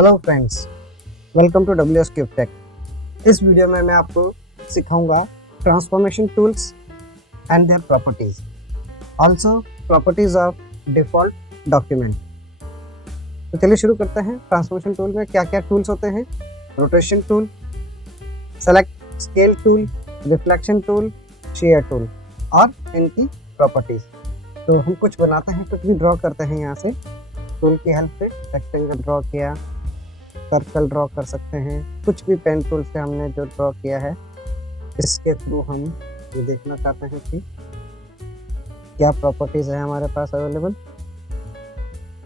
Hello friends, welcome to WS cube tech. इस video में मैं आपको सिखाऊंगा transformation tools and their properties, also properties of default document. तो चलिए शुरू करते हैं। ट्रांसफॉर्मेशन टूल में क्या क्या टूल्स होते हैं? Rotation tool, select scale tool, reflection tool, share tool और इनकी प्रॉपर्टीज। तो हम कुछ बनाते हैं, कुछ भी ड्रॉ करते हैं यहाँ से टूल की हेल्प से। रेक्टेंगल ड्रॉ किया, सर्कल ड्रॉ कर सकते हैं, कुछ भी पेन टूल से हमने जो ड्रॉ किया है इसके थ्रू हम ये देखना चाहते हैं कि क्या प्रॉपर्टीज है हमारे पास अवेलेबल।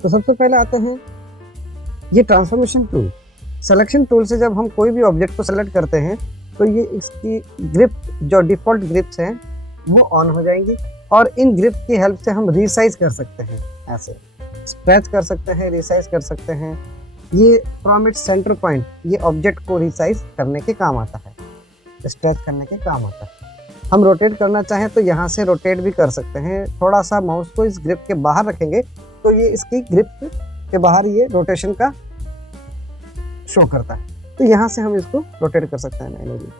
तो सबसे पहले आते हैं ये ट्रांसफॉर्मेशन टूल। सिलेक्शन टूल से जब हम कोई भी ऑब्जेक्ट को सेलेक्ट करते हैं तो ये इसकी ग्रिप, जो डिफॉल्ट ग्रिप्स हैं वो ऑन हो जाएंगी और इन ग्रिप की हेल्प से हम रिसाइज कर सकते हैं। ऐसे स्ट्रेच कर सकते हैं, रिसाइज कर सकते हैं। ये फ्रॉम इट्स सेंटर पॉइंट ये ऑब्जेक्ट को रिसाइज करने के काम आता है, स्ट्रेच करने के काम आता है। हम रोटेट करना चाहें तो यहाँ से रोटेट भी कर सकते हैं। थोड़ा सा माउस को इस ग्रिप के बाहर रखेंगे तो ये इसकी ग्रिप के बाहर ये रोटेशन का शो करता है, तो यहाँ से हम इसको रोटेट कर सकते हैं मैन्युअली।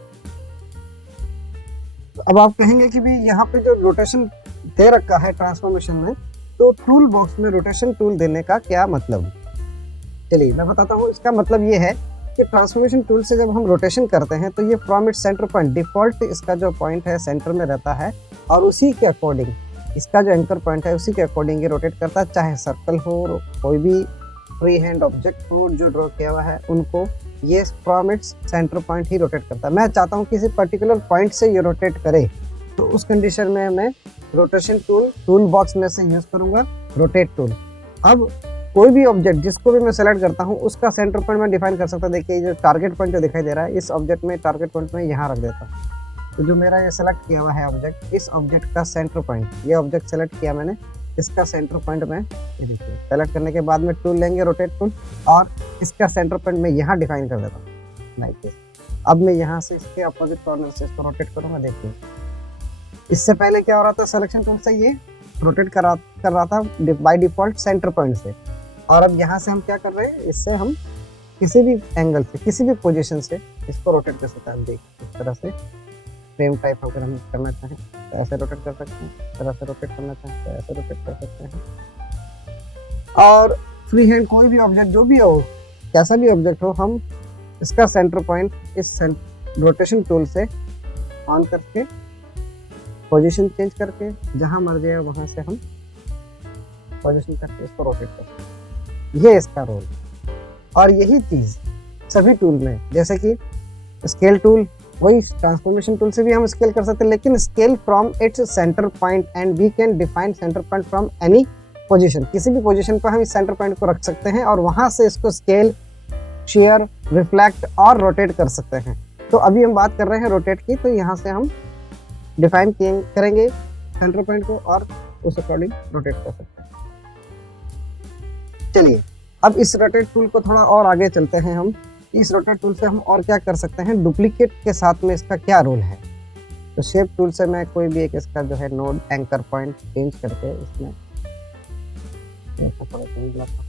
अब आप कहेंगे कि भी यहाँ पे जो रोटेशन दे रखा है ट्रांसफॉर्मेशन में, तो टूल बॉक्स में रोटेशन टूल देने का क्या मतलब? चलिए मैं बताता हूँ। इसका मतलब ये है कि ट्रांसफॉर्मेशन टूल से जब हम रोटेशन करते हैं तो ये from its centre point, default इसका जो पॉइंट है सेंटर में रहता है और उसी के अकॉर्डिंग इसका जो एंकर पॉइंट है उसी के अकॉर्डिंग ये रोटेट करता है। चाहे सर्कल हो, कोई भी फ्री हैंड ऑब्जेक्ट हो जो ड्रॉ किया हुआ है, उनको ये from its centre point he rotate करता है। मैं चाहता हूँ किसी पर्टिकुलर पॉइंट से ये रोटेट करे, तो उस कंडीशन में मैं रोटेशन टूल बॉक्स में से यूज करूंगा रोटेट टूल। अब कोई भी ऑब्जेक्ट जिसको भी मैं सेलेक्ट करता हूँ उसका सेंटर पॉइंट मैं डिफाइन कर सकता हूँ। देखिए जो टारगेट पॉइंट जो दिखाई दे रहा है, इस ऑब्जेक्ट में टारगेट पॉइंट में यहाँ रख देता हूँ। तो जो मेरा ये सेलेक्ट किया हुआ है ऑब्जेक्ट, इस ऑब्जेक्ट का सेंटर पॉइंट, ये ऑब्जेक्ट सेलेक्ट किया मैंने, इसका सेंटर पॉइंट में ये देखिए सेलेक्ट करने के बाद में टूल लेंगे रोटेट टूल और इसका सेंटर पॉइंट में यहाँ डिफाइन कर देता हूँ लाइक दिस। अब मैं यहाँ से इसके अपोजिट कॉर्नर से इसको रोटेट करूँगा। देखिए इससे पहले क्या हो रहा था, सिलेक्शन टूल से ये रोटेट कर रहा था बाय डिफॉल्ट सेंटर पॉइंट से, और अब यहाँ से हम क्या कर रहे हैं, इससे हम किसी भी एंगल से, किसी भी पोजीशन से इसको रोटेट कर सकते हैं। देखिए इस तरह से फ्रेम टाइप अगर हम करना चाहें तो ऐसे रोटेट कर सकते हैं, इस तरह से रोटेट करना चाहें तो ऐसे रोटेट कर सकते हैं। और फ्री हैंड कोई भी ऑब्जेक्ट जो भी हो, कैसा भी ऑब्जेक्ट हो, हम इसका सेंटर पॉइंट इस रोटेशन टूल से ऑन करके पोजीशन चेंज करके जहां मर्जी है वहां से हम पोजीशन करके इसको रोटेट कर सकते हैं। ये इसका रोल। और यही चीज सभी टूल में, जैसे कि स्केल टूल, वही ट्रांसफॉर्मेशन टूल से भी हम स्केल कर सकते हैं, लेकिन scale from its centre point and we can define centre point from any position. किसी भी पोजीशन पर हम इस सेंटर पॉइंट को रख सकते हैं और वहां से इसको स्केल, शेयर, रिफ्लेक्ट और रोटेट कर सकते हैं। तो अभी हम बात कर रहे हैं रोटेट की, तो यहाँ से हम डिफाइन करेंगे सेंटर पॉइंट को और उस अकॉर्डिंग रोटेट कर सकते हैं। चलिए अब इस रोटेट टूल को थोड़ा और आगे चलते हैं। हम इस रोटेट टूल से हम और क्या कर सकते हैं, डुप्लीकेट के साथ में इसका क्या रोल है। तो शेप टूल से मैं कोई भी एक इसका जो है नोड, एंकर पॉइंट चेंज करके इसमें थोड़ा चेंज लाता हूं।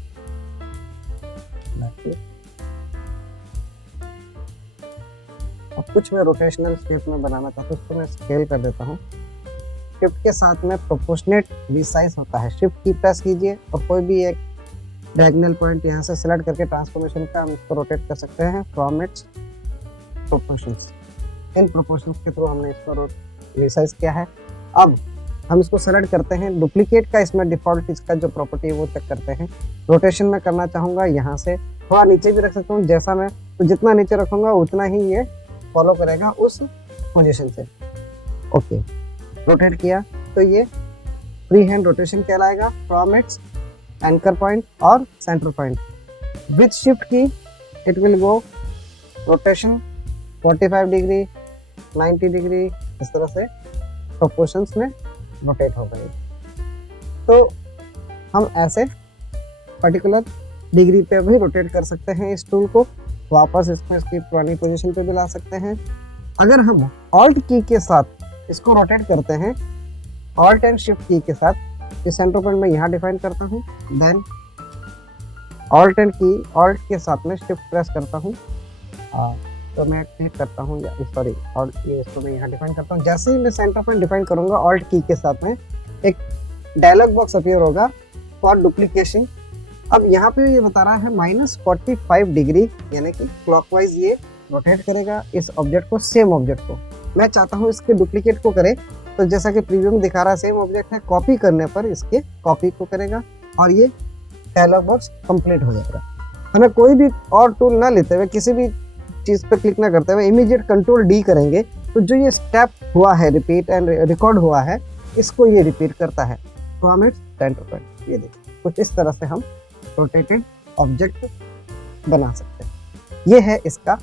अब कुछ मैं रोटेशनल शेप में बनाना चाहता हूँ, उसको मैं स्केल कर देता हूँ। शिफ्ट के साथ में प्रोपोर्शनेट रिसाइज होता है। शिफ्ट की प्रेस कीजिए और कोई भी एक डायगोनल पॉइंट यहाँ से सेलेक्ट करके ट्रांसफॉर्मेशन का हम इसको रोटेट कर सकते हैं from its proportions. In proportions के थ्रू हमने इसको रिसाइज किया है। अब हम इसको सेलेक्ट करते हैं डुप्लीकेट का, इसमें डिफॉल्ट इसका जो प्रॉपर्टी है वो चेक करते हैं। रोटेशन में करना चाहूँगा, यहाँ से थोड़ा नीचे भी रख सकता हूँ जैसा मैं, तो जितना नीचे रखूँगा उतना ही ये फॉलो करेगा उस पोजीशन से। ओके, रोटेट किया तो ये फ्री हैंड रोटेशन कहलाएगा फ्रॉम इट्स एंकर पॉइंट और सेंटर पॉइंट। विथ शिफ्ट की it will go rotation 45 degree, 90 degree, इस तरह से प्रोपोर्शंस में रोटेट हो गए। तो हम ऐसे पर्टिकुलर डिग्री पे भी रोटेट कर सकते हैं इस टूल को, वापस इसको इसकी पुरानी पोजीशन पे भी ला सकते हैं। अगर हम ऑल्ट की के साथ इसको रोटेट करते हैं, ऑल्ट एंड शिफ्ट की के साथ, इस सेंटर पॉइंट में यहाँ डिफाइन करता हूँ, देन ऑल्ट एंड की, ऑल्ट के साथ में शिफ्ट प्रेस करता हूँ, तो मैं क्लिक करता हूँ, सॉरी ऑल्ट, ये इसको मैं यहाँ डिफाइन करता हूँ। जैसे ही मैं सेंटर पॉइंट डिफाइन करूँगा, ऑल्ट की के साथ में एक डायलॉग बॉक्स अपीयर होगा फॉर डुप्लीकेशन। अब यहाँ पे ये बता रहा है -45 डिग्री, यानी कि क्लॉकवाइज ये रोटेट करेगा इस ऑब्जेक्ट को, सेम ऑब्जेक्ट को। मैं चाहता हूँ इसके डुप्लीकेट को करे, तो जैसा कि प्रीव्यू में दिखा रहा है सेम ऑब्जेक्ट है, कॉपी करने पर इसके कॉपी को करेगा और ये डायलॉग बॉक्स कंप्लीट हो जाएगा। हमें कोई भी और टूल ना लेते हुए, किसी भी चीज़ पर क्लिक ना करते हुए इमीडिएट कंट्रोल D करेंगे, तो जो ये स्टेप हुआ है रिपीट एंड रिकॉर्ड हुआ है, इसको ये रिपीट करता है। तो हम सेंटर पॉइंट, ये देखिए कुछ इस तरह से हम रोटेटेड ऑब्जेक्ट बना सकते हैं। ये है इसका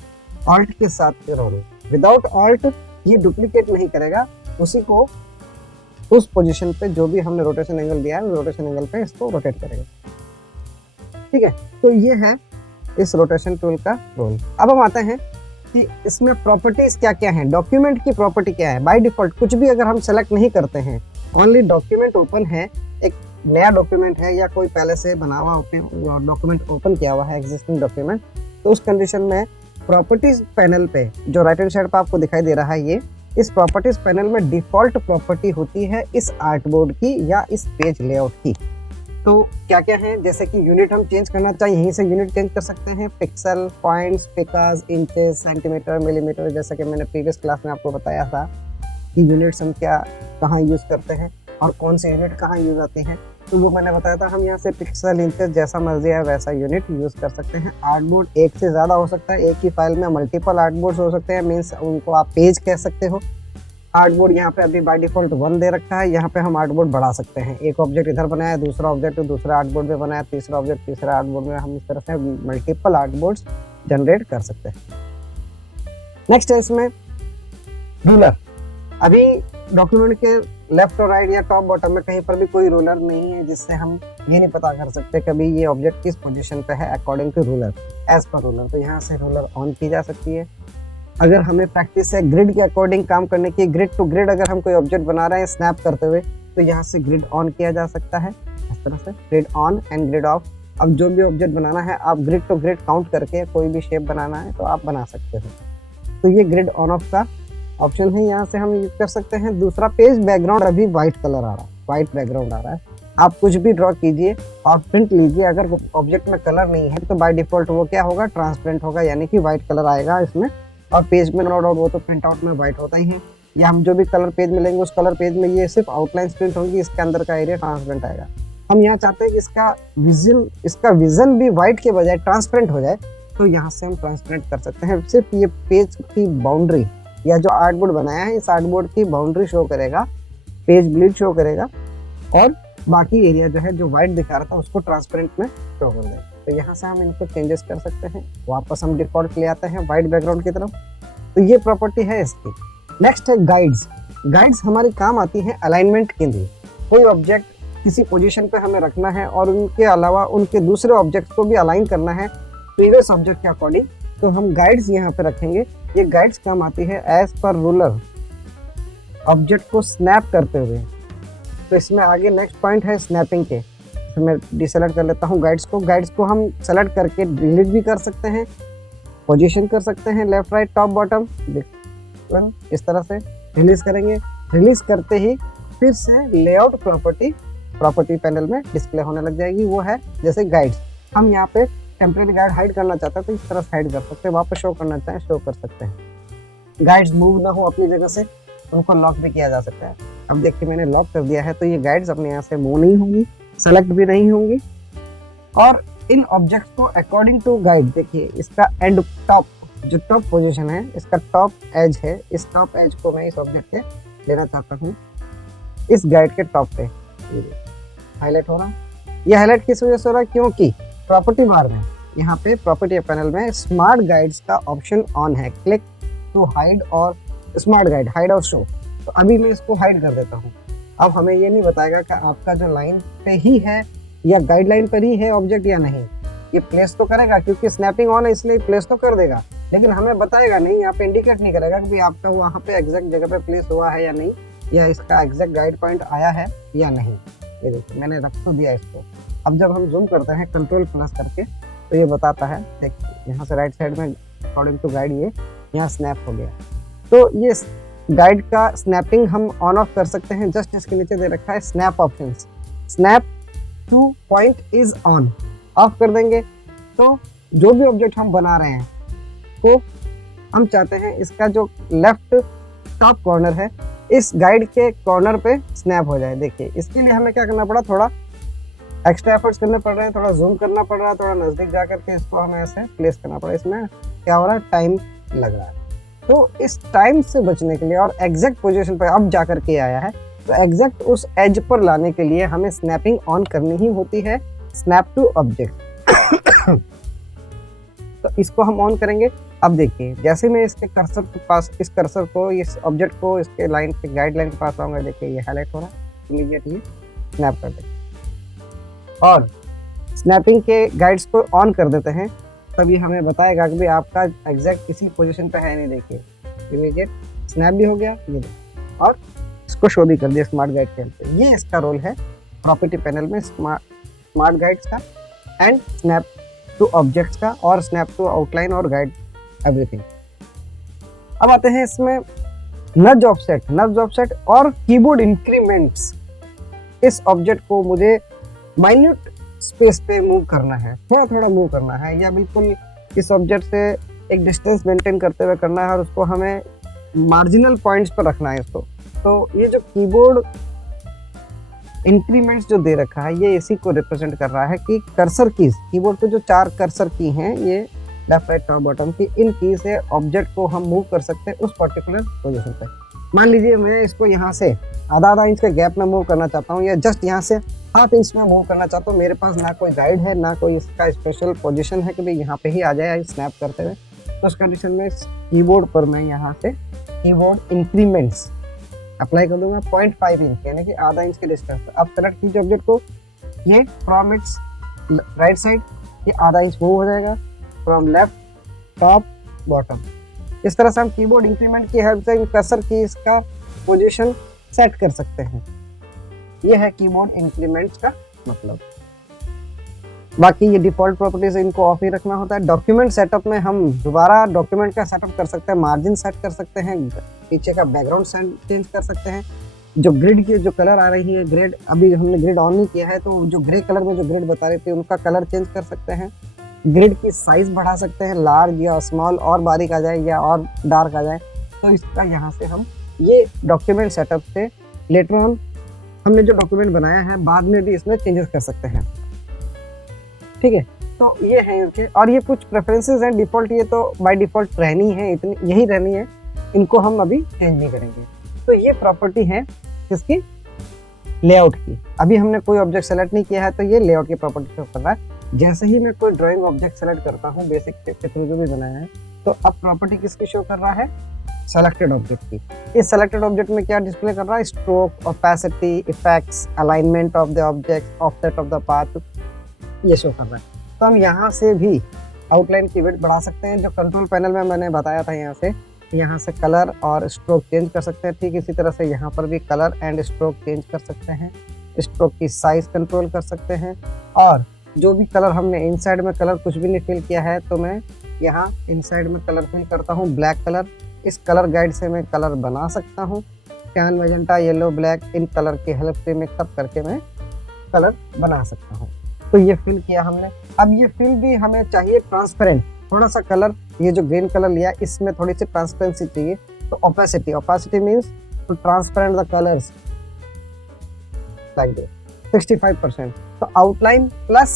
ऑल्ट के साथ रोल। विदाउट ऑल्ट ये डुप्लीकेट नहीं करेगा, उसी को उस पोजीशन पे जो भी हमने रोटेशन एंगल दिया है, रोटेशन एंगल पे इसको रोटेट करेगा। ठीक है, तो ये है इस रोटेशन टूल का रोल। अब हम आते हैं कि इसमें प्रॉपर्टीज क्या क्या हैं, डॉक्यूमेंट की प्रॉपर्टी क्या है। बाय डिफॉल्ट कुछ भी अगर हम सेलेक्ट नहीं करते हैं, ओनली डॉक्यूमेंट ओपन है, एक नया डॉक्यूमेंट है या कोई पहले से बना हुआ डॉक्यूमेंट ओपन किया हुआ है, एग्जिस्टिंग डॉक्यूमेंट, तो उस कंडीशन में प्रॉपर्टीज पैनल पे जो राइट हैंड साइड पे आपको दिखाई दे रहा है, ये इस प्रॉपर्टीज पैनल में डिफॉल्ट प्रॉपर्टी होती है इस आर्टबोर्ड की या इस पेज लेआउट की। तो क्या क्या है, जैसे कि यूनिट हम चेंज करना चाहिए, यहीं से यूनिट चेंज कर सकते हैं, पिक्सल, पॉइंट्स, पिकास, इंचेस, सेंटीमीटर, मिलीमीटर, जैसा कि मैंने प्रीवियस क्लास में आपको बताया था कि यूनिट्स हम क्या कहाँ यूज़ करते हैं और कौन से यूनिट कहाँ यूज़ आते हैं, तो वो मैंने बताया था। हम यहाँ से पिक्सल, इंचेस जैसा मर्जी है वैसा यूनिट यूज़ कर सकते हैं। आर्टबोर्ड एक से ज़्यादा हो सकता है, एक ही फाइल में मल्टीपल आर्टबोर्ड्स हो सकते हैं, मीन्स उनको आप पेज कह सकते हो। आर्टबोर्ड यहाँ पे अभी बाय डिफॉल्ट 1 दे रखा है, यहाँ पे हम आर्टबोर्ड बढ़ा सकते हैं। एक ऑब्जेक्ट इधर बनाया, दूसरा ऑब्जेक्ट दूसरा आर्टबोर्ड में बनाया, तीसरा ऑब्जेक्ट तीसरा आर्टबोर्ड में, हम इस तरह से मल्टीपल आर्टबोर्ड्स जनरेट कर सकते हैं। नेक्स्ट है इसमें रूलर। अभी डॉक्यूमेंट के लेफ्ट और राइट या टॉप बॉटम में कहीं पर भी कोई रूलर नहीं है, जिससे हम ये नहीं पता कर सकते कभी ये ऑब्जेक्ट किस पोजीशन पे है according to ruler, as per ruler. तो यहाँ से रूलर ऑन की जा सकती है। अगर हमें प्रैक्टिस है ग्रिड के अकॉर्डिंग काम करने की, ग्रिड टू ग्रिड अगर हम कोई ऑब्जेक्ट बना रहे हैं स्नैप करते हुए, तो यहाँ से ग्रिड ऑन किया जा सकता है इस तरह से, grid on and grid of. अब जो भी ऑब्जेक्ट बनाना है, आप ग्रिड टू ग्रिड काउंट करके कोई भी शेप बनाना है तो आप बना सकते हो। तो ये ग्रिड ऑन ऑफ का ऑप्शन है, यहाँ से हम यूज कर सकते हैं। दूसरा, पेज बैकग्राउंड अभी व्हाइट कलर आ रहा है, व्हाइट बैकग्राउंड आ रहा है, आप कुछ भी ड्रॉ कीजिए और प्रिंट लीजिए, अगर ऑब्जेक्ट में कलर नहीं है तो बाय डिफॉल्ट वो क्या होगा, ट्रांसपेरेंट होगा, यानी कि व्हाइट कलर आएगा इसमें। और पेज में नो डाउट वो तो प्रिंट आउट में व्हाइट होता ही है, या हम जो भी कलर पेज में लेंगे उस कलर पेज में ये सिर्फ आउटलाइंस प्रिंट होंगी, इसके अंदर का एरिया ट्रांसपेरेंट आएगा। हम यहाँ चाहते हैं कि इसका विजन भी व्हाइट के बजाय ट्रांसपेरेंट हो जाए, तो यहाँ से हम ट्रांसपेरेंट कर सकते हैं। सिर्फ ये पेज की बाउंड्री या जो आर्टबोर्ड बनाया है, इस आर्टबोर्ड की बाउंड्री शो करेगा, पेज ब्लीड शो करेगा, और बाकी एरिया जो है जो व्हाइट दिखा रहा था उसको ट्रांसपेरेंट में शो कर देगा। तो यहाँ से हम इनको चेंजेस कर सकते हैं, वापस हम डिफॉल्ट ले आते हैं व्हाइट बैकग्राउंड की तरफ। तो ये प्रॉपर्टी है इसकी। नेक्स्ट है गाइड्स। गाइड्स हमारी काम आती है अलाइनमेंट के लिए। कोई ऑब्जेक्ट किसी पोजीशन पे हमें रखना है और उनके अलावा उनके दूसरे ऑब्जेक्ट को भी अलाइन करना है प्रीवियस ऑब्जेक्ट के अकॉर्डिंग, तो हम गाइड्स यहाँ पे रखेंगे। ये गाइड्स काम आती है एज पर रूलर ऑब्जेक्ट को स्नैप करते हुए। तो इसमें आगे नेक्स्ट पॉइंट है स्नैपिंग के, तो मैं डिसेलेक्ट कर लेता हूँ गाइड्स को। गाइड्स को हम सेलेक्ट करके डिलीट भी कर सकते हैं, पोजीशन कर सकते हैं, लेफ्ट राइट टॉप बॉटम, इस तरह से रिलीज करेंगे। रिलीज करते ही फिर से लेआउट प्रॉपर्टी पैनल में डिस्प्ले होने लग जाएगी। वो है जैसे गाइड्स, हम यहाँ पे टेम्परेरी गाइड हाइड करना चाहते हैं तो इस तरह से हाइड कर सकते हैं, वापस शो करना चाहें शो कर सकते हैं। गाइड्स मूव ना हो अपनी जगह से, उनको लॉक भी किया जा सकता है। अब देखिए मैंने लॉक कर दिया है, तो ये गाइड्स अपने यहाँ से मूव नहीं होंगी, सेलेक्ट भी नहीं होंगी। और इन ऑब्जेक्ट्स को अकॉर्डिंग टू गाइड, देखिए इसका एंड टॉप, जो टॉप पोजीशन है, इसका टॉप एज है, इस टॉप एज को मैं इस ऑब्जेक्ट के लेना चाहता हूँ इस गाइड के टॉप पे। हाईलाइट हो रहा है, ये हाईलाइट किस वजह से हो रहा है, क्योंकि प्रॉपर्टी बार में यहाँ पे प्रॉपर्टी पैनल में स्मार्ट गाइड्स का ऑप्शन ऑन है। क्लिक टू हाइड और स्मार्ट गाइड, हाइड और शो। तो अभी मैं इसको हाइड कर देता हूँ। अब हमें ये नहीं बताएगा कि आपका जो लाइन पे ही है या गाइडलाइन पर ही है ऑब्जेक्ट या नहीं। ये प्लेस तो करेगा क्योंकि स्नैपिंग ऑन है, इसलिए प्लेस तो कर देगा, लेकिन हमें बताएगा नहीं, यहाँ पे इंडिकेट नहीं करेगा कि आपका वहाँ पे एग्जैक्ट जगह पे प्लेस हुआ है या नहीं, या इसका एग्जैक्ट गाइड पॉइंट आया है या नहीं। ये देखिए मैंने रख तो दिया इसको। अब जब हम जूम करते हैं कंट्रोल प्लस करके तो ये बताता है, देखिए यहाँ से राइट साइड में अकॉर्डिंग टू गाइड ये यहाँ स्नैप हो गया। तो ये गाइड का स्नैपिंग हम ऑन ऑफ कर सकते हैं। जस्ट इसके नीचे दे रखा है snap options, snap two point is on, of कर देंगे तो जो भी ऑब्जेक्ट हम बना रहे हैं तो हम चाहते हैं इसका जो लेफ्ट टॉप कॉर्नर है इस गाइड के कॉर्नर पे स्नैप हो जाए। देखिए इसके लिए हमें क्या करना पड़ा, थोड़ा एक्स्ट्रा एफर्ट्स करने पड़ रहे हैं, थोड़ा जूम करना पड़ रहा है, थोड़ा नजदीक जाकर के इसको हमें ऐसे प्लेस करना पड़ा। इसमें क्या हो रहा है, टाइम लग रहा है। तो इस टाइम से बचने के लिए और एग्जैक्ट पोजीशन पर अब जाकर के आया है तो एग्जैक्ट उस एज पर लाने के लिए हमें स्नैपिंग ऑन करनी ही होती है, स्नैप टू ऑब्जेक्ट। तो इसको हम ऑन करेंगे। अब देखिए जैसे मैं इसके कर्सर के पास, इस कर्सर को, इस ऑब्जेक्ट को इसके लाइन के गाइड लाइन के पास लाऊंगा, देखिए ये हाईलाइट हो रहा है, इमीडिएटली स्नैप कर देंगे और स्नैपिंग के गाइड्स को ऑन कर देते हैं। तभी हमें बताएगा कि भाई आपका एग्जैक्ट किसी पोजीशन पे है नहीं। देखिए इमीडिएट स्नैप भी हो गया ये और इसको शो भी कर दिया स्मार्ट गाइड के अंदर। ये इसका रोल है प्रॉपर्टी पैनल में स्मार्ट गाइड्स का एंड स्नैप टू ऑब्जेक्ट्स का और स्नैप टू आउटलाइन और गाइड एवरीथिंग। अब आते हैं इसमें नज ऑफसेट और कीबोर्ड इंक्रीमेंट्स। इस ऑब्जेक्ट को मुझे माइन्यूट स्पेस पे मूव करना है, थोड़ा थोड़ा मूव करना है, या बिल्कुल इस ऑब्जेक्ट से एक डिस्टेंस मेंटेन करते हुए करना है और उसको हमें मार्जिनल पॉइंट्स पर रखना है इसको। तो ये जो कीबोर्ड इंक्रीमेंट्स जो दे रखा है ये इसी को रिप्रेजेंट कर रहा है कि कर्सर कीज, कीबोर्ड पे जो 4 कर्सर की हैं, ये लेफ्ट राइट टॉप बॉटम की, इन की से ऑब्जेक्ट को हम मूव कर सकते हैं उस पर्टिकुलर पोजीशन पे। मान लीजिए मैं इसको यहाँ से आधा इंच के गैप में मूव करना चाहता हूँ या जस्ट यहाँ से ½ इंच में मूव करना चाहता हूँ। मेरे पास ना कोई गाइड है ना कोई इसका स्पेशल पोजीशन है कि भाई यहाँ पे ही आ जाए स्नैप करते हुए। तो उस कंडीशन में कीबोर्ड पर मैं यहाँ से कीबोर्ड इंक्रीमेंट्स अप्लाई कर दूंगा 0.5 इंच, यानी कि ½ इंच के डिस्टेंस पे। अब सेलेक्ट कीजिए ऑब्जेक्ट को, ये फ्रॉम इट्स राइट साइड ये ½ इंच मूव हो जाएगा, फ्रॉम लेफ्ट टॉप बॉटम। इस तरह से हम कीबोर्ड इंक्रीमेंट की हेल्प से कर्सर की इसका पोजीशन सेट कर सकते हैं। ये है कीबोर्ड इंक्रीमेंट्स का मतलब। बाकी ये डिफॉल्ट प्रॉपर्टीज इनको ऑफ ही रखना होता है। डॉक्यूमेंट सेटअप में हम दोबारा डॉक्यूमेंट का सेटअप कर सकते हैं, मार्जिन सेट कर सकते हैं, पीछे का बैकग्राउंड चेंज कर सकते हैं। जो ग्रिड की जो कलर आ रही है, ग्रिड अभी हमने ग्रिड ऑन नहीं किया है तो जो ग्रे कलर में जो ग्रिड बता रहे थे उनका कलर चेंज कर सकते हैं। ग्रिड की साइज बढ़ा सकते हैं, लार्ज या स्मॉल और बारीक आ जाए या और डार्क आ जाए। तो इसका यहाँ से हम ये डॉक्यूमेंट सेटअप से लेटर ऑन हमने जो डॉक्यूमेंट बनाया है बाद में भी इसमें चेंजेस कर सकते हैं। ठीक है, तो ये है इनके, और ये कुछ प्रेफरेंसेस हैं डिफॉल्ट, ये तो बाय डिफॉल्ट रहनी है, इतनी यही रहनी है, इनको हम अभी चेंज नहीं करेंगे। तो ये प्रॉपर्टी है किसकी, लेआउट की। अभी हमने कोई ऑब्जेक्ट सेलेक्ट नहीं किया है तो ये लेआउट की प्रॉपर्टी शो कर रहा है। जैसे ही मैं कोई ड्राइंग ऑब्जेक्ट सेलेक्ट करता हूँ, बेसिक चित्र जो भी बनाया है, तो अब प्रॉपर्टी किसकी शो कर रहा है, सेलेक्टेड ऑब्जेक्ट की। इस सेलेक्टेड ऑब्जेक्ट में क्या डिस्प्ले कर रहा है, stroke, opacity, effects, alignment of the object, offset of the path, ये शो कर रहा है। तो हम यहाँ से भी आउटलाइन की विड्थ बढ़ा सकते हैं, जो कंट्रोल पैनल में मैंने बताया था। यहाँ से कलर और स्ट्रोक चेंज कर सकते हैं। ठीक इसी तरह से यहाँ पर भी कलर एंड स्ट्रोक चेंज कर सकते हैं, स्ट्रोक की साइज कंट्रोल कर सकते हैं। और जो भी कलर हमने इनसाइड में कलर कुछ भी नहीं फिल किया है तो मैं यहाँ इनसाइड में कलर फिल करता हूँ, ब्लैक कलर। इस कलर गाइड से मैं कलर बना सकता हूँ, tan, magenta, yellow, black, in colour की हेल्प से मिक्सअप करके मैं कलर बना सकता हूँ। तो ये फिल किया हमने। अब ये फिल भी हमें चाहिए ट्रांसपेरेंट, थोड़ा सा कलर, ये जो ग्रीन कलर लिया इसमें थोड़ी सी ट्रांसपेरेंसी चाहिए। तो opacity means to transparent the colours like this 65%। तो आउटलाइन प्लस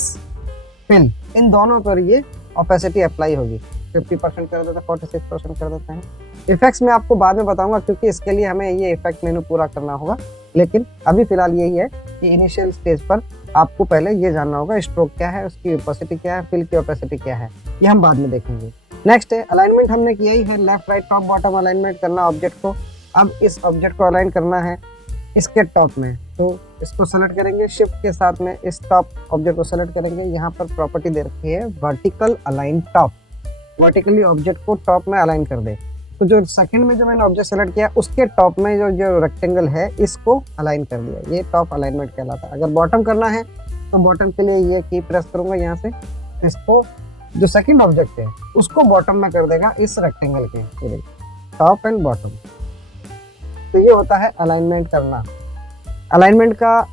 फिल, इन दोनों पर ये ओपेसिटी अप्लाई होगी। 50% कर देते हैं, 46% कर देते हैं। इफेक्ट्स में आपको बाद में बताऊंगा क्योंकि इसके लिए हमें ये इफेक्ट मेनू पूरा करना होगा, लेकिन अभी फिलहाल यही है कि इनिशियल स्टेज पर आपको पहले ये जानना होगा स्ट्रोक क्या है, उसकी ओपेसिटी क्या है, फिल की ओपेसिटी क्या है, ये हम बाद में देखेंगे। नेक्स्ट है अलाइनमेंट, हमने किया ही है, left right top bottom alignment करना ऑब्जेक्ट को। अब इस ऑब्जेक्ट को अलाइन करना है इसके टॉप में, तो इसको सेलेक्ट करेंगे, शिफ्ट के साथ में इस टॉप ऑब्जेक्ट को सेलेक्ट करेंगे। यहाँ पर प्रॉपर्टी दे रखी है vertical align top, vertically object को टॉप में अलाइन कर दे। तो जो सेकंड में जो मैंने ऑब्जेक्ट सेलेक्ट किया उसके टॉप में जो जो रेक्टेंगल है इसको अलाइन कर दिया, ये टॉप अलाइनमेंट कहलाता है। अगर बॉटम करना है तो बॉटम के लिए ये की प्रेस करूंगा यहाँ से, इसको जो सेकंड ऑब्जेक्ट है उसको बॉटम में कर देगा इस रेक्टेंगल के पूरे, टॉप एंड बॉटम। तो ये होता है अलाइनमेंट करना। अलाइनमेंट का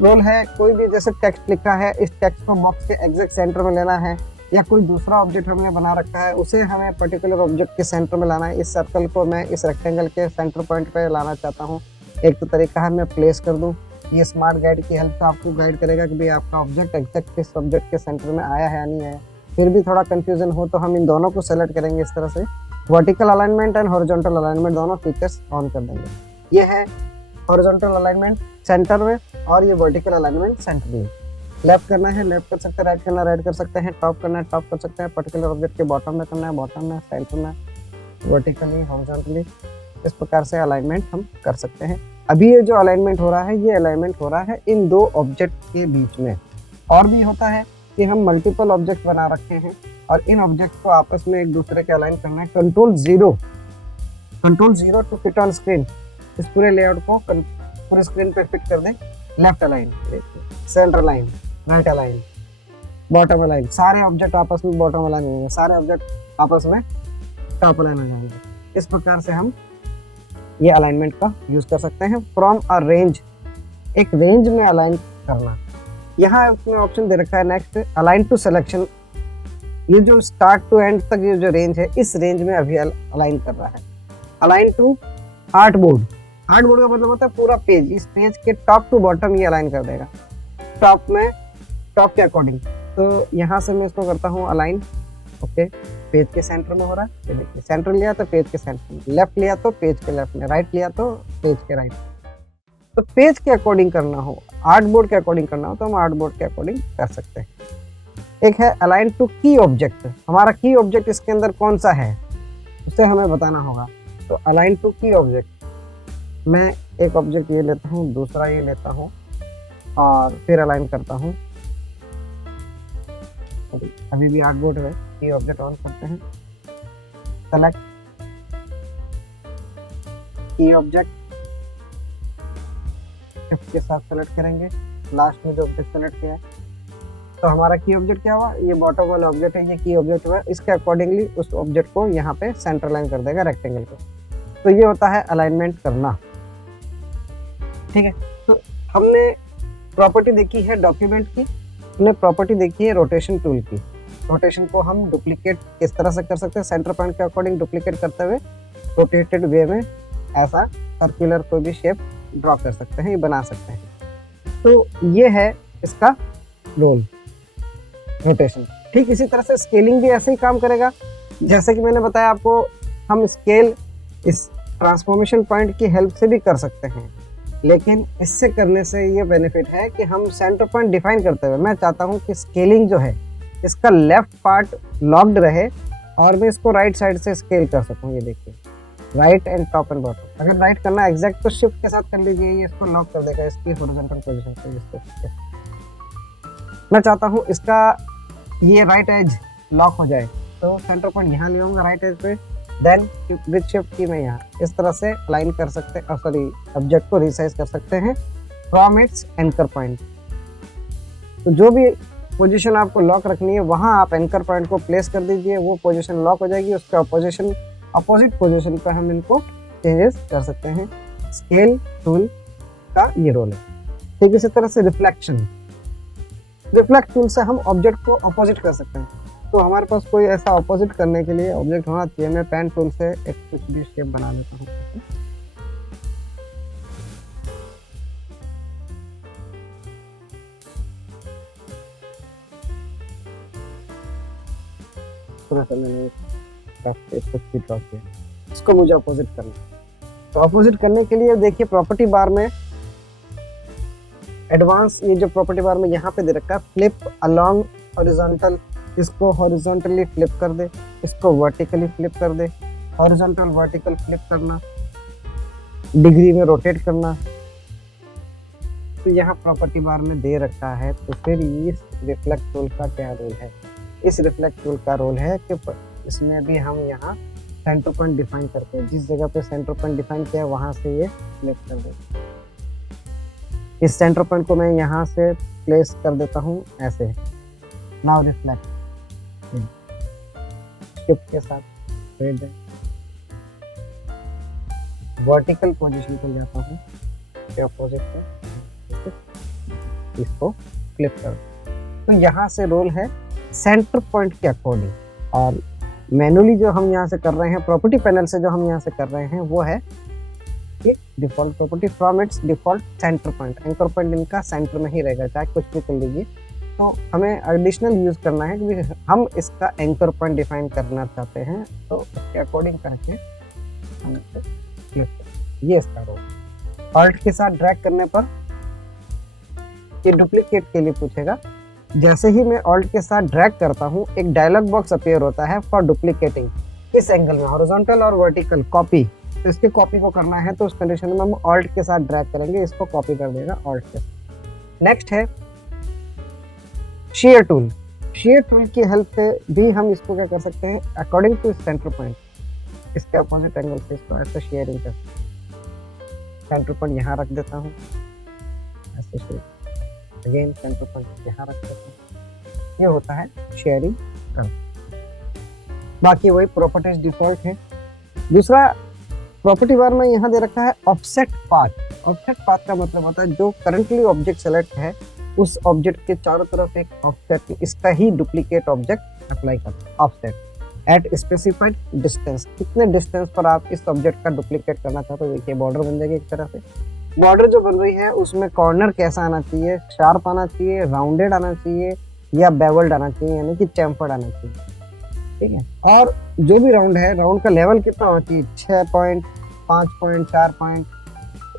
रोल है, कोई भी जैसे टेक्स्ट लिखा है, इस टेक्स्ट को बॉक्स के एग्जैक्ट सेंटर में लेना है, या कोई दूसरा ऑब्जेक्ट हमने बना रखा है उसे हमें पर्टिकुलर ऑब्जेक्ट के सेंटर में लाना है। इस सर्कल को मैं इस रेक्टेंगल के सेंटर पॉइंट पे लाना चाहता हूँ। एक तो तरीका है मैं प्लेस कर दूँ, ये स्मार्ट गाइड की हेल्प से आपको गाइड करेगा कि भाई आपका ऑब्जेक्ट एग्जैक्ट किस ऑब्जेक्ट के सेंटर में आया है या नहीं आया। फिर भी थोड़ा कंफ्यूजन हो तो हम इन दोनों को सेलेक्ट करेंगे इस तरह से, vertical alignment and horizontal alignment दोनों फीचर्स ऑन कर देंगे। ये है हॉरिजॉन्टल अलाइनमेंट सेंटर में, और ये वर्टिकल अलाइनमेंट सेंटर में। लेफ्ट करना है लेफ्ट कर सकते हैं, राइट करना है राइट कर सकते हैं, टॉप करना है टॉप कर सकते हैं, पर्टिकुलर ऑब्जेक्ट के बॉटम में करना है बॉटम में, सेंटर में, वर्टिकली हॉरिजॉन्टली, इस प्रकार से अलाइनमेंट हम कर सकते हैं। अभी ये जो अलाइनमेंट हो रहा है ये अलाइनमेंट हो रहा है इन दो ऑब्जेक्ट के बीच में। और भी होता है कि हम मल्टीपल ऑब्जेक्ट बना रखे हैं और इन ऑब्जेक्ट को आपस में एक दूसरे के अलाइन करना है। Control zero to fit on screen, इस पूरे लेआउट को पूरे स्क्रीन पे फिट कर दें। Left align, centre line, right align, bottom align, सारे ऑब्जेक्ट आपस में बॉटम अलाइन हो जाएंगे, सारे ऑब्जेक्ट आपस में टॉप अलाइन हो जाएंगे। इस प्रकार से हम ये अलाइनमेंट का यूज कर सकते हैं। फ्रॉम अ रेंज, एक रेंज में अलाइन करना। यहाँ उसमें ऑप्शन दे रखा है नेक्स्ट अलाइन टू सिलेक्शन। ये जो स्टार्ट टू एंड तक ये जो रेंज है इस रेंज में अभी अलाइन कर रहा है। अलाइन टू आर्टबोर्ड, आर्टबोर्ड का मतलब होता है पूरा पेज, इस पेज के टॉप टू बॉटम ये अलाइन कर देगा, टॉप में टॉप के अकॉर्डिंग। तो यहाँ से मैं इसको करता हूँ अलाइन, ओके, पेज के सेंटर में हो रहा है, ये देखिए सेंटर लिया तो पेज के सेंटर में, लेफ्ट लिया तो पेज के लेफ्ट में, राइट लिया तो पेज के राइट। तो पेज के अकॉर्डिंग करना हो, आर्टबोर्ड के अकॉर्डिंग करना हो तो हम आर्टबोर्ड के अकॉर्डिंग कर सकते हैं। एक है अलाइन टू की ऑब्जेक्ट, हमारा की ऑब्जेक्ट इसके अंदर कौन सा है उसे हमें बताना होगा। तो अलाइन टू की ऑब्जेक्ट, मैं एक ऑब्जेक्ट ये लेता हूँ, दूसरा ये लेता हूँ और फिर अलाइन करता हूँ। अभी भी आर्टबोर्ड है, की ऑब्जेक्ट ऑन करते हैं, सेलेक्ट की ऑब्जेक्ट, शिफ्ट के साथ सेलेक्ट करेंगे, लास्ट में जो ऑब्जेक्ट सेलेक्ट किया है। तो हमारा की ऑब्जेक्ट क्या हुआ, ये बॉटम वाला ऑब्जेक्ट है, ये की ऑब्जेक्ट हुआ। इसके अकॉर्डिंगली उस ऑब्जेक्ट को यहाँ पे सेंटर लाइन कर देगा रेक्टेंगल को। तो ये होता है अलाइनमेंट करना, ठीक है। तो हमने प्रॉपर्टी देखी है डॉक्यूमेंट की, हमने प्रॉपर्टी देखी है रोटेशन टूल की। रोटेशन को हम डुप्लीकेट किस तरह से कर सकते हैं, सेंटर पॉइंट के अकॉर्डिंग डुप्लीकेट करते हुए रोटेटेड वे में ऐसा सर्कुलर कोई भी शेप ड्रॉ कर सकते हैं, ये बना सकते हैं। तो ये है इसका रोल, रोटेशन। ठीक इसी तरह से स्केलिंग भी ऐसे ही काम करेगा। जैसे कि मैंने बताया आपको, हम स्केल इस ट्रांसफॉर्मेशन पॉइंट की हेल्प से भी कर सकते हैं, लेकिन इससे करने से ये बेनिफिट है कि हम सेंटर पॉइंट डिफाइन करते हुए, मैं चाहता हूँ कि स्केलिंग जो है इसका लेफ्ट पार्ट लॉक्ड रहे और मैं इसको राइट साइड से स्केल कर सकूँ। ये देखिए right and top and bottom. अगर राइट करना है एग्जैक्ट तो शिफ्ट के साथ कर लीजिए, ये इसको लॉक कर देगा इसकी हॉरिजॉन्टल पोजीशन पे। इसको मैं चाहता हूँ इसका ये राइट एज लॉक हो जाए, तो सेंटर पॉइंट यहाँ ले आऊँगा राइट एज पे, देन विद शिफ्ट की मैं यहाँ इस तरह से लाइन कर सकते हैं, सॉरी ऑब्जेक्ट को रिसाइज कर सकते हैं फ्रॉम इट्स एंकर पॉइंट। तो जो भी पोजीशन आपको लॉक रखनी है वहाँ आप एंकर पॉइंट को प्लेस कर दीजिए, वो पोजीशन लॉक हो जाएगी। उसके अपोजिट पोजीशन पर हम इनको चेंजेस कर सकते हैं। स्केल टूल का ये रोल है। ठीक इसी तरह से रिफ्लेक्ट टूल से हम ऑब्जेक्ट को अपोजिट कर सकते हैं। तो हमारे पास कोई ऐसा अपोजिट करने के लिए ऑब्जेक्ट होना चाहिए। मैं पेन टूल से एक कुछ भी शेप बना लेता हूँ। थोड़ा सा मैंने ड्रॉ किया, इसको मुझे अपोजिट करना है। तो अपोजिट करने के लिए देखिए प्रॉपर्टी बार में एडवांस, ये जो प्रॉपर्टी बार में यहाँ पे दे रखा है फ्लिप अलोंग हॉरिजॉन्टल, इसको हॉरिजॉन्टली फ्लिप कर दे, इसको वर्टिकली फ्लिप कर दे, हॉरिजॉन्टल वर्टिकल फ्लिप करना, डिग्री में रोटेट करना। तो यहाँ प्रॉपर्टी बार में दे रखा है। तो फिर इस रिफ्लेक्ट टूल का क्या रोल है? इस रिफ्लेक्ट टूल का रोल है कि इसमें भी हम यहाँ सेंटर पॉइंट डिफाइन करके, जिस जगह पे सेंटर पॉइंट डिफाइन किया है वहां से ये प्लेस कर देते हैं। इस सेंटर पॉइंट को मैं यहाँ से प्लेस कर देता हूँ ऐसे। नाउ रिफ्लेक्ट शिफ्ट के साथ वर्टिकल पोजीशन पर जाता हूँ, अपोजिट पे इसको क्लिक कर। तो यहाँ से रोल है सेंटर पॉइंट के अकॉर्डिंग, और मैनुअली जो हम यहाँ से कर रहे हैं, प्रॉपर्टी पैनल से जो हम यहाँ से कर रहे हैं वो है कि default property from its default centre point. Anchor point इनका सेंटर में ही रहेगा, चाहे कुछ भी कर लीजिए। तो हमें एडिशनल यूज करना है कि हम इसका एंकर पॉइंट डिफाइन करना चाहते हैं, तो उसके अकॉर्डिंग करके हम इसे क्लिक करें। ये इसका रोल। ऑल्ट के साथ ड्रैग करने पर ये डुप्लीकेट के लिए पूछेगा। जैसे ही मैं ऑल्ट के साथ ड्रैग करता हूँ एक डायलॉग बॉक्स अपीयर होता है फॉर डुप्लीकेटिंग, किस एंगल में, हॉरिजॉन्टल और वर्टिकल कॉपी। तो इसकी कॉपी को करना है तो उस कंडीशन में हम ऑल्ट के साथ ड्रैग करेंगे, इसको कॉपी कर देगा ऑल्ट के साथ। नेक्स्ट है शेयर टूल। शेयर टूल की हेल्प से भी हम इसको क्या कर सकते हैं, अकॉर्डिंग टू सेंटर पॉइंट, इसके अपोजिट एंगल से इसको ऐसे शेयरिंग कर, सेंटर पॉइंट यहाँ रख देता हूँ, ऐसे शेयर अगेन सेंटर पॉइंट यहाँ रख देता हूँ। ये होता है शेयरिंग कर। बाकी वही प्रॉपर्टीज डिफॉल्ट है। दूसरा प्रॉपर्टी बार में यहाँ दे रखा है ऑफसेट पाथ। ऑफसेट पाथ का मतलब होता है जो करंटली ऑब्जेक्ट सेलेक्ट है उस ऑब्जेक्ट के चारों तरफ एक ऑफसेट, इसका ही डुप्लीकेट ऑब्जेक्ट अप्लाई करता है। ऑफसेट एट स्पेसिफाइड डिस्टेंस, कितने डिस्टेंस पर आप इस ऑब्जेक्ट का डुप्लीकेट करना चाहते हो। देखिए बॉर्डर बन जाएगी एक तरह से। बॉर्डर जो बन रही है उसमें कॉर्नर कैसा आना चाहिए, शार्प आना चाहिए, राउंडेड आना चाहिए, या बेवल्ड आना चाहिए, यानी कि चैम्फर्ड आना चाहिए। ठीक है। और जो भी राउंड है, राउंड का लेवल कितना होना चाहिए, 6 पॉइंट, 5 पॉइंट, 4 पॉइंट,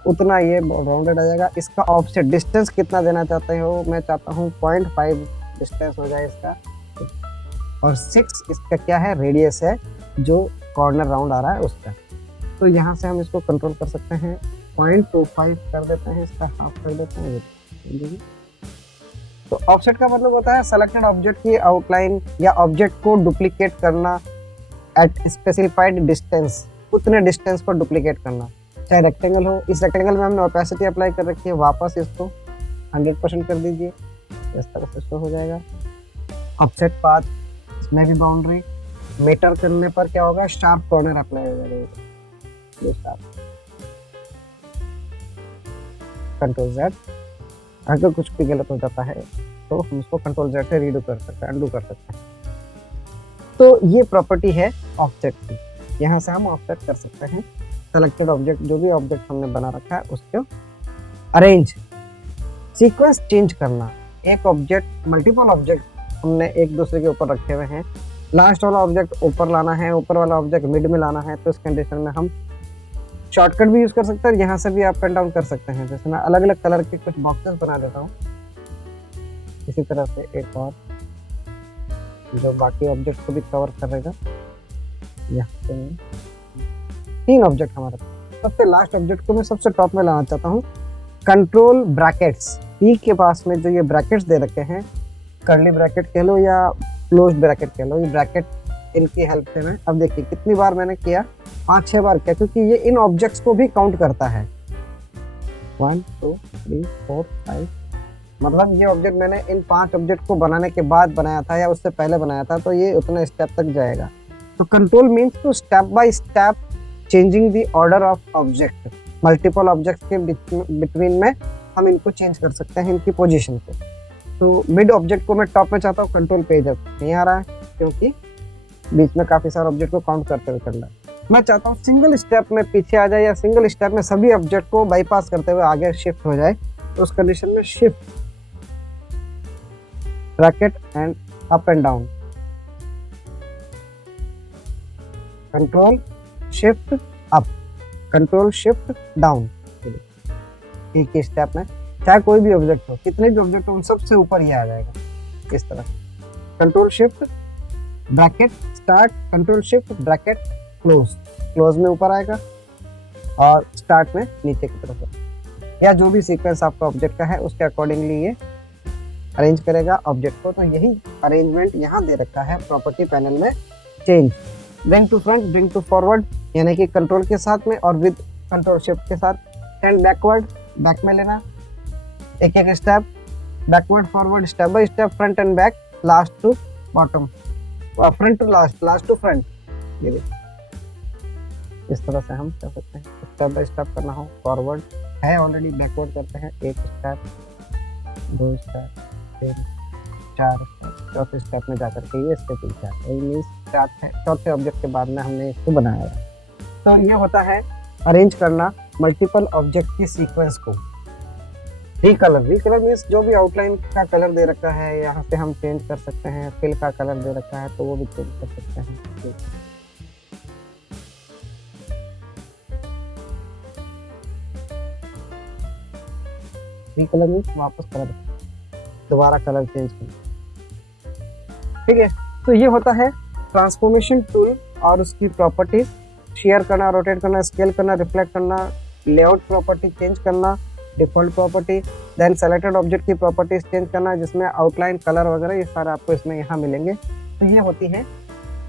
उतना ये राउंडेड आ जाएगा। इसका ऑफसेट डिस्टेंस कितना देना चाहते हो, मैं चाहता हूँ 0.5 डिस्टेंस हो जाए इसका, और 6 इसका क्या है, रेडियस है जो कॉर्नर राउंड आ रहा है उसका। तो यहाँ से हम इसको कंट्रोल कर सकते हैं, 0.25 कर देते हैं, इसका हाफ कर देते हैं। तो ऑफसेट का मतलब होता है सेलेक्टेड ऑब्जेक्ट की आउटलाइन या ऑब्जेक्ट को डुप्लीकेट करना एट स्पेसिफाइड डिस्टेंस, उतने डिस्टेंस पर डुप्लीकेट करना। चाहे रेक्टेंगल हो, इस रेक्टेंगल में हमने ओपेसिटी अप्लाई कर रखी है, वापस इसको 100% कर दीजिए, इस तरह से शो हो जाएगा। ऑफसेट पाथ, इसमें भी बाउंड्री मीटर करने पर क्या होगा, शार्प कॉर्नर अप्लाई हो जाएगा, ये शार्प। कंट्रोल Z, अगर कुछ भी गलत हो जाता है तो हम उसको कंट्रोल Z से रीडू कर सकते हैं, अनडू कर सकते हैं। तो ये प्रॉपर्टी है ऑफसेट की, यहाँ से हम ऑफसेट कर सकते हैं सेलेक्टेड ऑब्जेक्ट, जो भी ऑब्जेक्ट हमने बना रखा है उसको अरेंज, सीक्वेंस चेंज करना। एक ऑब्जेक्ट, मल्टीपल ऑब्जेक्ट हमने एक दूसरे के ऊपर रखे हुए हैं, लास्ट वाला ऑब्जेक्ट ऊपर लाना है, ऊपर वाला ऑब्जेक्ट मिड में लाना है, तो इस कंडीशन में हम शॉर्टकट भी यूज कर सकते हैं, यहाँ से भी अप एंड डाउन कर सकते हैं। जैसे मैं अलग अलग कलर के कुछ बॉक्सेस बना देता हूँ, इसी तरह से एक और जो बाकी ऑब्जेक्ट को भी कवर करेगा। यहाँ पे 3 ऑब्जेक्ट हमारे, सबसे लास्ट ऑब्जेक्ट को मैं सबसे टॉप में लाना चाहता हूँ। कंट्रोल ब्रैकेट्स, पी के पास में जो ये ब्रैकेट्स दे रखे हैं, कर्ली ब्रैकेट कह लो या क्लोज ब्रैकेट कह लो, ये ब्रैकेट, इनकी हेल्प से मैं, अब देखिए कितनी बार मैंने किया, 5-6 बार किया, क्योंकि ये इन ऑब्जेक्ट्स को भी काउंट करता है। 1 2 3 4 5, मतलब ये ऑब्जेक्ट मैंने इन 5 ऑब्जेक्ट को बनाने के बाद बनाया था या उससे पहले बनाया था, तो ये उतना स्टेप तक जाएगा। तो control means to step by step changing the order of object. Multiple objects के बिटवीन में हम इनको चेंज कर सकते हैं, इनकी पोजीशन को। तो मिड ऑब्जेक्ट को मैं टॉप में चाहता हूँ, कंट्रोल पेज अब नहीं आ रहा है क्योंकि बीच में काफी सारे ऑब्जेक्ट को काउंट करते हुए करना है। मैं चाहता हूँ सिंगल स्टेप में पीछे आ जाए या सिंगल स्टेप में सभी ऑब्जेक्ट को बाईपास करते हुए आगे शिफ्ट हो जाए, तो उस कंडीशन में shift bracket and up and down, control shift up, control shift down, एक ही स्टेप में चाहे कोई भी ऑब्जेक्ट हो, कितने भी ऑब्जेक्ट हो, उन सबसे ऊपर ये आ जाएगा इस तरह। Control shift bracket start, control shift bracket close, close में ऊपर आएगा और स्टार्ट में नीचे की तरफ, या जो भी सीक्वेंस आपका ऑब्जेक्ट का है उसके अकॉर्डिंगली ये अरेंज करेगा ऑब्जेक्ट को। तो यही अरेंजमेंट यहाँ दे रखा है प्रॉपर्टी पैनल में, change. Bring to front, bring to forward यानी कि कंट्रोल के साथ में और विद कंट्रोल शिफ्ट के साथ, एंड बैकवर्ड, बैक में लेना एक एक step, backward forward step by step, front and back, last to bottom, front to last, last to front. ये देखिए इस तरह से हम कर सकते हैं। स्टेप बाय स्टेप करना हो, फॉरवर्ड है ऑलरेडी, बैकवर्ड करते हैं एक स्टेप, दो स्टेप, तीन, चार स्टेप, चौथे स्टेप में जाकर के ये स्टेप चौथे ऑब्जेक्ट के बाद में हमने इसको बनाया है। तो ये होता है अरेंज करना मल्टीपल ऑब्जेक्ट की सीक्वेंस को। रिकलर, रिकलर मीन्स जो भी आउटलाइन का कलर दे रखा है यहाँ पे हम चेंज कर सकते हैं, फिल का कलर दे रखा है तो वो भी चेंज कर सकते हैं। रिकलर मीन्स वापस कलर, दोबारा कलर चेंज करना, ठीक है। तो ये होता है ट्रांसफॉर्मेशन टूल और उसकी प्रॉपर्टीज, शेयर करना, रोटेट करना, स्केल करना, रिफ्लेक्ट करना, लेआउट प्रॉपर्टी चेंज करना, default property, then selected object की प्रॉपर्टीज चेंज करना जिसमें आउटलाइन, कलर वगैरह ये सारे आपको इसमें यहाँ मिलेंगे। तो ये होती है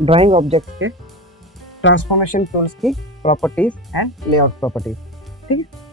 ड्राइंग ऑब्जेक्ट के ट्रांसफॉर्मेशन टूल्स की प्रॉपर्टीज एंड लेआउट प्रॉपर्टीज, ठीक है।